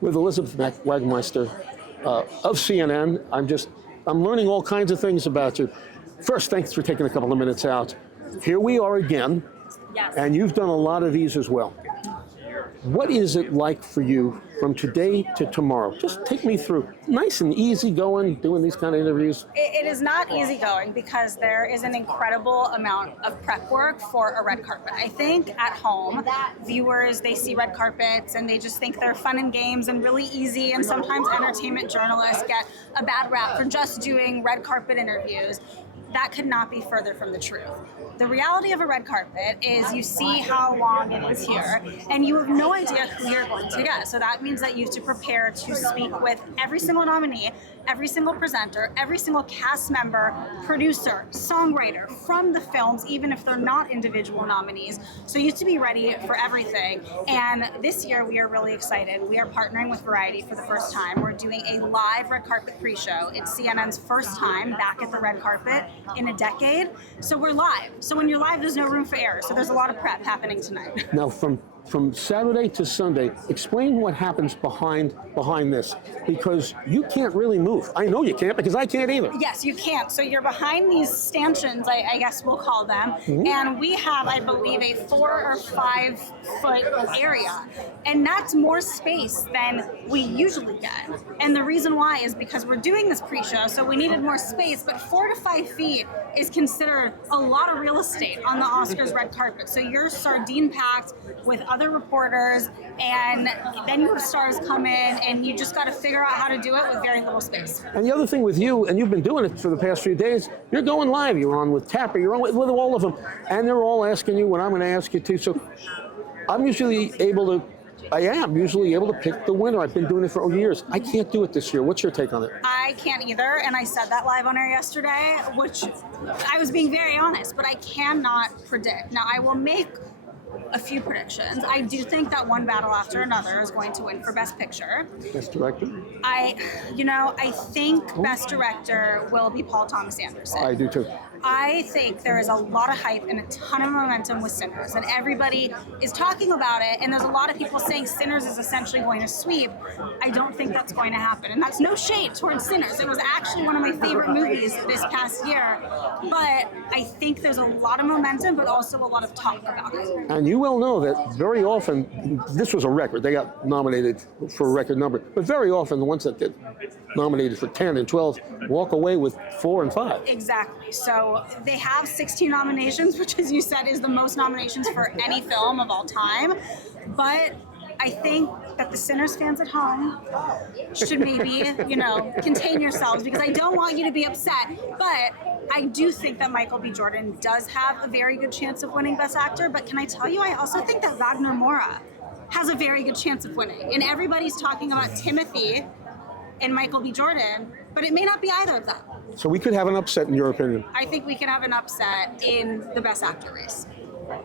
with Elizabeth Wagmeister of CNN. I'm learning all kinds of things about you. First, thanks for taking a couple of minutes out. Here we are again, Yes. and you've done a lot of these as well. What is it like for you from today to tomorrow? Just take me through. Nice and easy going, doing these kind of interviews. It is not easygoing because there is an incredible amount of prep work for a red carpet. I think at home, viewers, they see red carpets and they just think they're fun and games and really easy, and sometimes entertainment journalists get a bad rap for just doing red carpet interviews. That could not be further from the truth. The reality of a red carpet is you see how long it is here, and you have no idea who you're going to get. So that means that you have to prepare to speak with every single nominee, every single presenter, every single cast member, producer, songwriter from the films, even if they're not individual nominees. So you have to be ready for everything. And this year we are really excited. We are partnering with Variety for the first time. We're doing a live red carpet pre-show. It's CNN's first time back at the red carpet in a decade. So we're live. So when you're live, there's no room for error. So there's a lot of prep happening tonight. Now, from Saturday to Sunday, explain what happens behind this, because you can't really move. I know you can't, because I can't either. Yes, you can't. So you're behind these stanchions, I guess we'll call them, and we have, I believe, a 4 or 5 foot area, and that's more space than we usually get. And the reason why is because we're doing this pre-show, so we needed more space, but 4 to 5 feet is considered a lot of real estate on the Oscars red carpet. So you're sardine packed with other reporters, and then you have stars come in, and you just got to figure out how to do it with very little space. And the other thing with you, and you've been doing it for the past few days, you're going live. You're on with Tapper, you're on with all of them, and they're all asking you what I'm going to ask you too. So I am usually able to pick the winner. I've been doing it for years. I can't do it this year. What's your take on it? I can't either, and I said that live on air yesterday, which I was being very honest, but I cannot predict. Now, I will make a few predictions. I do think that One Battle After Another is going to win for Best Picture. Best Director? I think Best Director will be Paul Thomas Anderson. I do too. I think there is a lot of hype and a ton of momentum with Sinners, and everybody is talking about it, and there's a lot of people saying Sinners is essentially going to sweep. I don't think that's going to happen, and that's no shade towards Sinners. It was actually one of my favorite movies this past year, but I think there's a lot of momentum, but also a lot of talk about it. And you well know that very often, this was a record. They got nominated for a record number, but very often the ones that get nominated for 10 and 12 walk away with 4 and 5. Exactly. So they have 16 nominations, which, as you said, is the most nominations for any film of all time. But I think that the Sinners fans at home should maybe, contain yourselves, because I don't want you to be upset. But I do think that Michael B. Jordan does have a very good chance of winning Best Actor. But can I tell you, I also think that Wagner Moura has a very good chance of winning. And everybody's talking about Timothy and Michael B. Jordan, but it may not be either of them. So we could have an upset in your opinion. I think we can have an upset in the Best Actor race.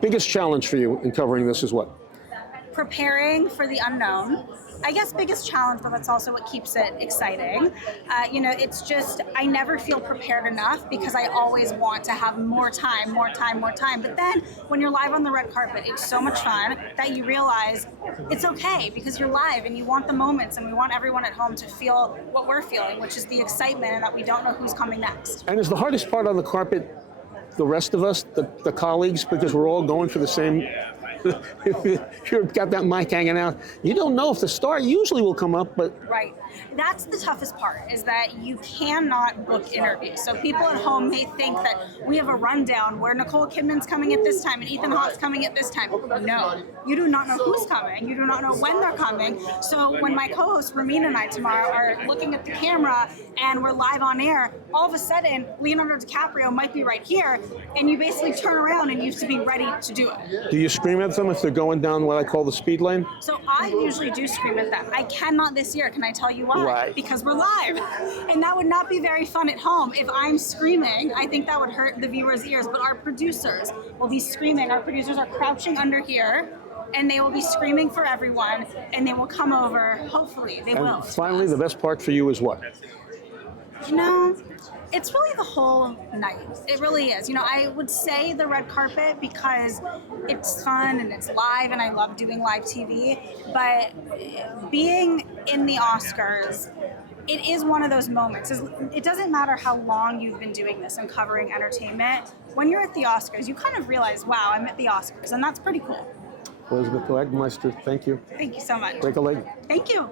Biggest challenge for you in covering this is what? Preparing for the unknown. I guess biggest challenge, but that's also what keeps it exciting. It's just, I never feel prepared enough because I always want to have more time. But then when you're live on the red carpet, it's so much fun that you realize it's okay because you're live and you want the moments, and we want everyone at home to feel what we're feeling, which is the excitement and that we don't know who's coming next. And is the hardest part on the carpet the rest of us, the colleagues, because we're all going for the same... You've got that mic hanging out. You don't know if the star usually will come up, but... Right. That's the toughest part, is that you cannot book interviews. So people at home may think that we have a rundown where Nicole Kidman's coming at this time and Ethan Hawke's coming at this time. No, you do not know who's coming. You do not know when they're coming. So when my co-host Ramin and I tomorrow are looking at the camera and we're live on air, all of a sudden Leonardo DiCaprio might be right here, and you basically turn around and you have to be ready to do it. Do you scream at them if they're going down what I call the speed lane? So I usually do scream at them. I cannot this year. Can I tell you why? Why? Because we're live. And that would not be very fun at home. If I'm screaming, I think that would hurt the viewers' ears. But our producers will be screaming. Our producers are crouching under here, and they will be screaming for everyone, and they will come over. Hopefully, they will. Finally, the best part for you is what? It's really the whole night. It really is. I would say the red carpet because it's fun and it's live, and I love doing live TV. But being in the Oscars, it is one of those moments. It doesn't matter how long you've been doing this and covering entertainment. When you're at the Oscars, you kind of realize, wow, I'm at the Oscars, and that's pretty cool. Elizabeth Wagmeister, thank you. Thank you so much. Break a leg. Thank you.